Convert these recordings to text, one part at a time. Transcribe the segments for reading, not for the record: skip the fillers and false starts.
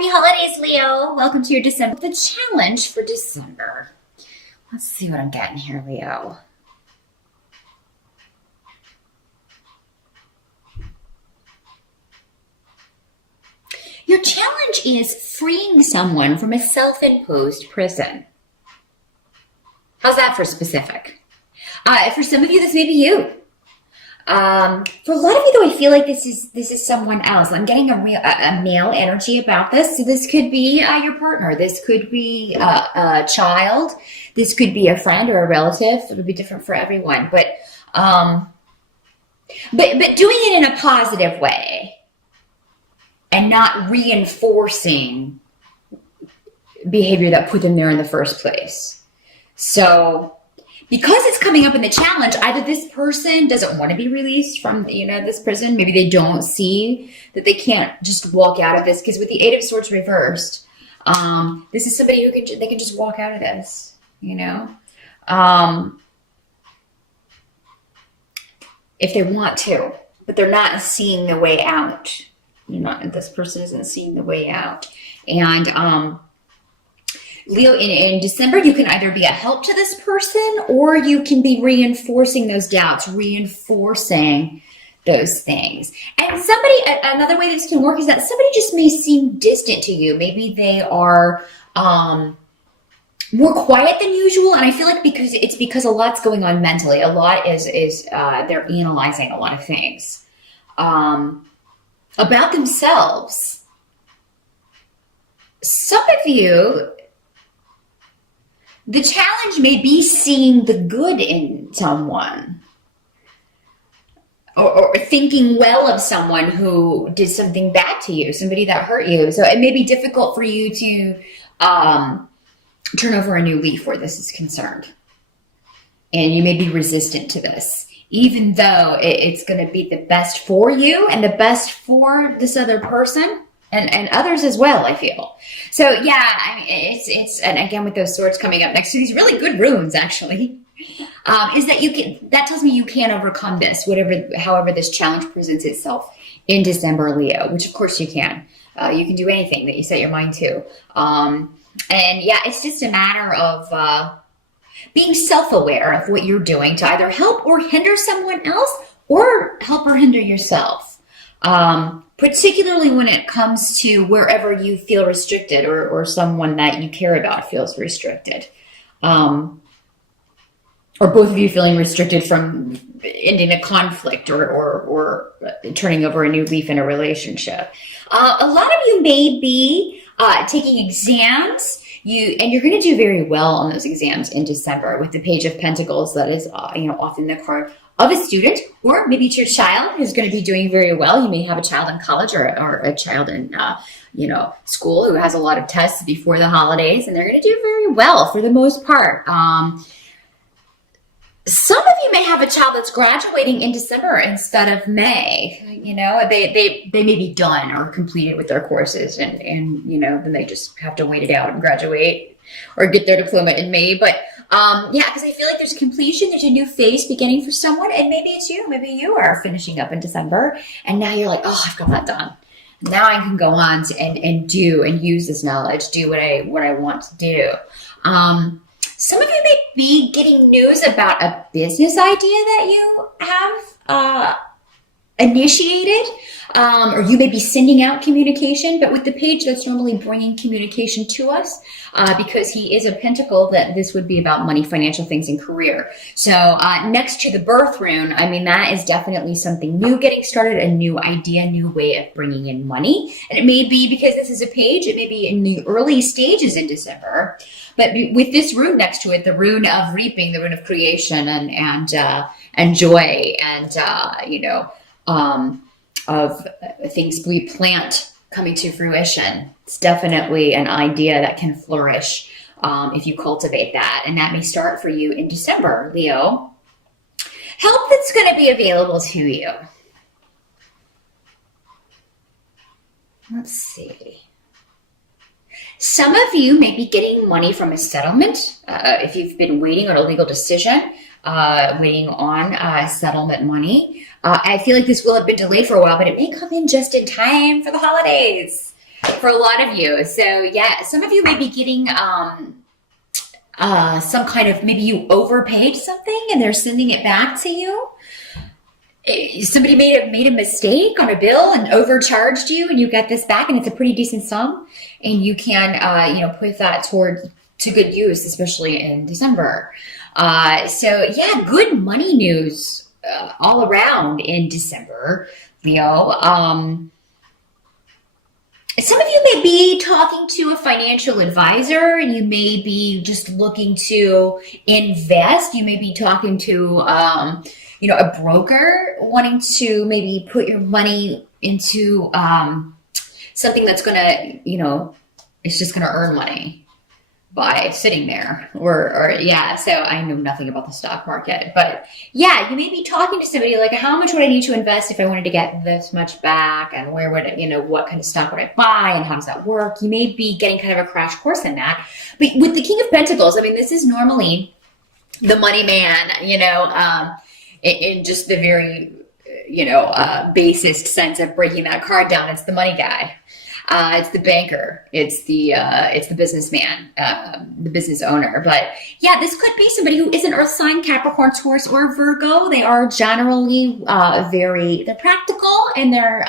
Happy holidays, Leo. Welcome to your December, the challenge for December. Let's see what I'm getting here, Leo. Your challenge is freeing someone from a self-imposed prison. How's that for specific? For some of you, this may be you. For a lot of you, though, I feel like this is someone else. I'm getting a male energy about this. So this could be your partner. This could be a child. This could be a friend or a relative. It would be different for everyone. But doing it in a positive way and not reinforcing behavior that put them there in the first place. So because it's coming up in the challenge, either this person doesn't want to be released from, this prison. Maybe they don't see that they can't just walk out of this. Because with the Eight of Swords reversed, this is somebody who they can just walk out of this, if they want to, but they're not seeing the way out. This person isn't seeing the way out. And Leo, in December, you can either be a help to this person or you can be reinforcing those doubts, reinforcing those things. And another way this can work is that somebody just may seem distant to you. Maybe they are more quiet than usual. And I feel like because a lot's going on mentally. A lot is they're analyzing a lot of things about themselves. Some of you, the challenge may be seeing the good in someone or thinking well of someone who did something bad to you, somebody that hurt you. So it may be difficult for you to turn over a new leaf where this is concerned. And you may be resistant to this, even though it's going to be the best for you and the best for this other person. And others as well, I feel. So yeah, I mean, it's and again with those swords coming up next to these really good runes, actually, is that that tells me you can overcome this, however this challenge presents itself in December, Leo, which of course you can. You can do anything that you set your mind to. And yeah, it's just a matter of being self-aware of what you're doing to either help or hinder someone else or help or hinder yourself. Particularly when it comes to wherever you feel restricted or someone that you care about feels restricted. Or both of you feeling restricted from ending a conflict or turning over a new leaf in a relationship. A lot of you may be taking exams. You're going to do very well on those exams in December with the Page of Pentacles. That is, often the card of a student, or maybe it's your child who's going to be doing very well. You may have a child in college or a child in, school who has a lot of tests before the holidays, and they're going to do very well for the most part. Some of you may have a child that's graduating in December instead of May. They may be done or completed with their courses, and then they just have to wait it out and graduate or get their diploma in May. But because I feel like there's completion, there's a new phase beginning for someone, and maybe it's you. Maybe you are finishing up in December, and now you're like, oh, I've got that done. Now I can go on and do and use this knowledge, do what I want to do. Some of you may be getting news about a business idea that you have initiated, or you may be sending out communication, but with the page that's normally bringing communication to us, because he is a pentacle, that this would be about money, financial things, and career. So next to the birth rune, I mean, that is definitely something new getting started, a new idea, a new way of bringing in money. And it may be, because this is a page, it may be in the early stages in December, but with this rune next to it, the rune of reaping, the rune of creation and joy and, of things we plant coming to fruition. It's definitely an idea that can flourish if you cultivate that. And that may start for you in December, Leo. Help that's going to be available to you. Let's see. Some of you may be getting money from a settlement. If you've been waiting on a legal decision, waiting on settlement money. I feel like this will have been delayed for a while, but it may come in just in time for the holidays. for a lot of you. So yeah, some of you may be getting some kind of, maybe you overpaid something and they're sending it back to you. Somebody made a mistake on a bill and overcharged you, and you get this back, and it's a pretty decent sum, and you can put that to good use, especially in December. So yeah, good money news all around in December, Leo. Some of you may be talking to a financial advisor, and you may be just looking to invest. You may be talking to a broker wanting to maybe put your money into something that's gonna, it's just gonna earn money by sitting there, or yeah. So I know nothing about the stock market, but yeah, you may be talking to somebody like, how much would I need to invest if I wanted to get this much back, and where would what kind of stock would I buy, and how does that work? You may be getting kind of a crash course in that. But with the King of Pentacles, I mean, this is normally the money man, in just the very, basest sense of breaking that card down. It's the money guy. It's the banker. It's the businessman, the business owner. But yeah, this could be somebody who is an Earth sign, Capricorn, Taurus, or Virgo. They are generally they're practical, and they're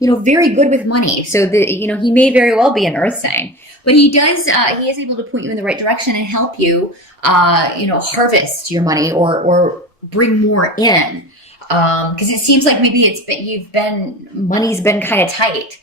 very good with money. So he may very well be an Earth sign, but he is able to point you in the right direction and help you harvest your money or bring more in, because it seems like maybe money's been kind of tight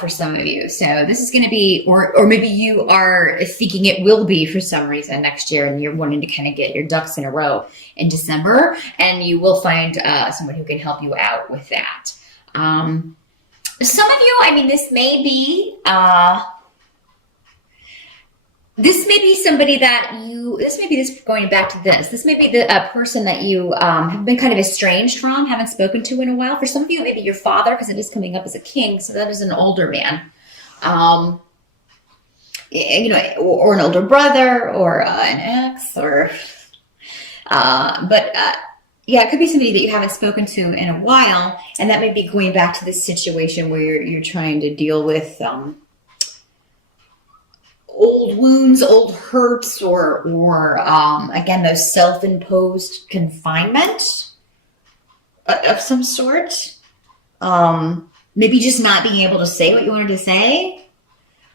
for some of you. So this is going to be, or maybe you are thinking it will be for some reason next year, and you're wanting to kind of get your ducks in a row in December, and you will find someone who can help you out with that. Some of you, I mean, this may be somebody going back to this. This may be the person that you have been kind of estranged from, haven't spoken to in a while. For some of you, it may be your father, because it is coming up as a king. So that is an older man, or an older brother, or an ex, yeah, it could be somebody that you haven't spoken to in a while, and that may be going back to this situation where you're trying to deal with old wounds, old hurts, or again, those self-imposed confinement of some sort. Maybe just not being able to say what you wanted to say,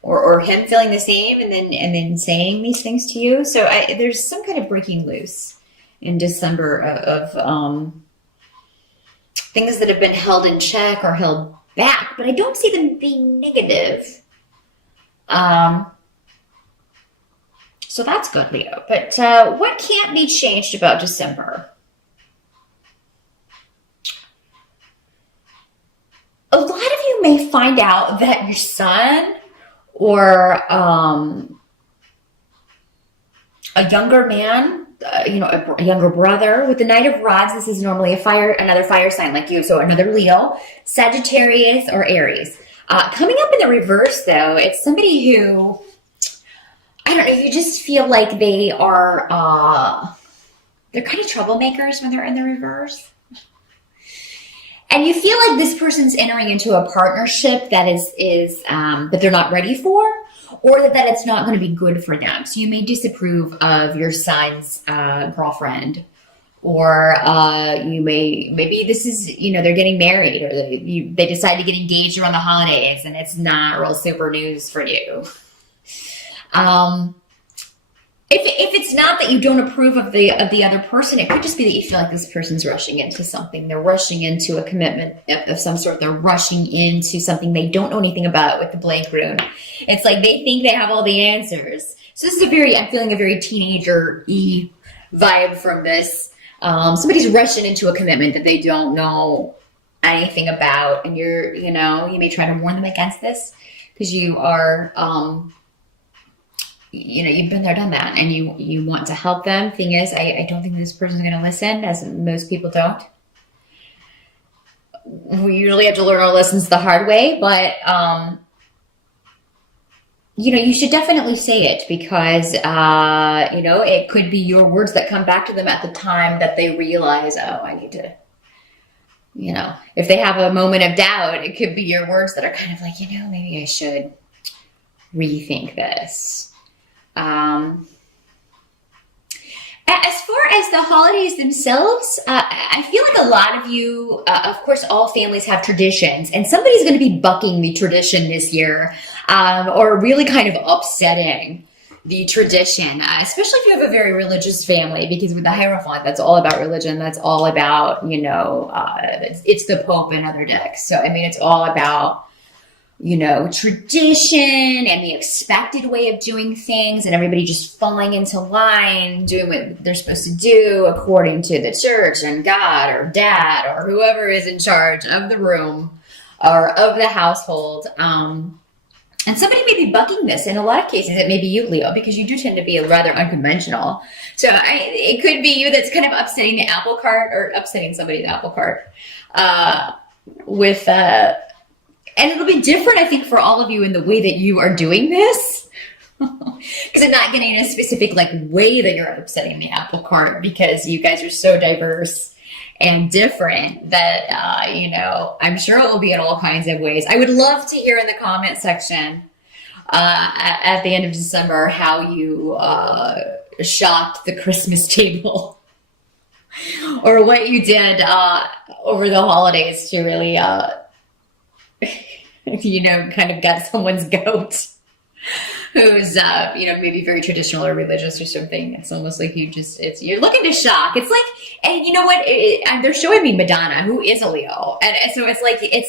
or him feeling the same and then saying these things to you. So there's some kind of breaking loose in December of things that have been held in check or held back, but I don't see them being negative. So that's good, Leo. But what can't be changed about December? A lot of you may find out that your son or a younger man, a younger brother, with the Knight of Rods, this is normally another fire sign like you. So another Leo, Sagittarius, or Aries. Coming up in the reverse, though, it's somebody who, I don't know, you just feel like they are, they're kind of troublemakers when they're in the reverse. And you feel like this person's entering into a partnership that that they're not ready for, or that it's not going to be good for them. So you may disapprove of your son's girlfriend, or maybe this is, they're getting married, or they decide to get engaged around the holidays, and it's not real super news for you. If it's not that you don't approve of the other person, it could just be that you feel like this person's rushing into something. They're rushing into a commitment of some sort. They're rushing into something they don't know anything about with the blank rune. It's like they think they have all the answers. So this is I'm feeling a very teenager-y vibe from this. Somebody's rushing into a commitment that they don't know anything about, and you may try to warn them against this, because you are, you've been there, done that, and you want to help them. Thing is, I don't think this person's going to listen, as most people don't. We usually have to learn our lessons the hard way, but, you should definitely say it, because, it could be your words that come back to them at the time that they realize, oh, I need to if they have a moment of doubt, it could be your words that are kind of like, maybe I should rethink this. As far as the holidays themselves, I feel like a lot of you, of course, all families have traditions, and somebody's going to be bucking the tradition this year, or really kind of upsetting the tradition, especially if you have a very religious family, because with the Hierophant, that's all about religion. That's all about, it's the Pope and other dicks. So, I mean, it's all about, tradition and the expected way of doing things, and everybody just falling into line, doing what they're supposed to do according to the church and God or dad or whoever is in charge of the room or of the household. And somebody may be bucking this. In a lot of cases, it may be you, Leo, because you do tend to be rather unconventional. So it could be you that's kind of upsetting the apple cart, or upsetting somebody the apple cart and it'll be different, I think, for all of you in the way that you are doing this. Because I'm not getting a specific way that you're upsetting the apple cart, because you guys are so diverse and different that, I'm sure it will be in all kinds of ways. I would love to hear in the comment section at the end of December how you shocked the Christmas table or what you did over the holidays to really, kind of got someone's goat who's, maybe very traditional or religious or something. It's almost like you're looking to shock. It's like, and you know what? They're showing me Madonna, who is a Leo. And so it's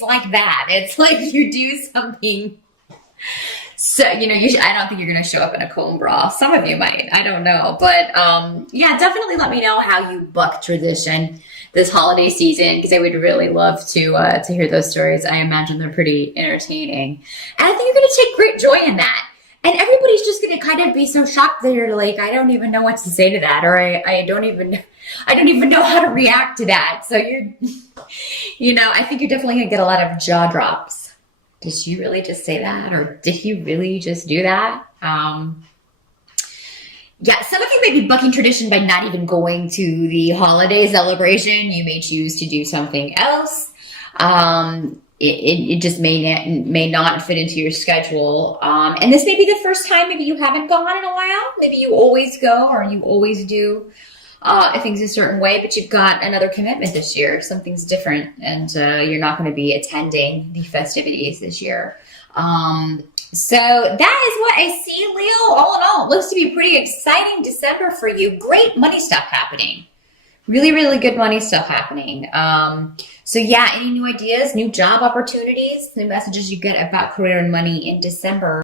like that. It's like you do something. So, I don't think you're going to show up in a comb bra. Some of you might. I don't know. But, definitely let me know how you buck tradition this holiday season, because I would really love to hear those stories. I imagine they're pretty entertaining. And I think you're going to take great joy in that. And everybody's just going to kind of be so shocked that you're like, I don't even know what to say to that, or I don't even know how to react to that. So I think you're definitely going to get a lot of jaw drops. Did you really just say that? Or did he really just do that? Some of you may be bucking tradition by not even going to the holiday celebration. You may choose to do something else. It just may not fit into your schedule. And this may be the first time maybe you haven't gone in a while. Maybe you always go, or you always do things a certain way, but you've got another commitment this year. Something's different, and you're not going to be attending the festivities this year. So that is what I see, Leo. All in all, it looks to be a pretty exciting December for you. Great money stuff happening. Really, really good money stuff happening. Any new ideas, new job opportunities, new messages you get about career and money in December?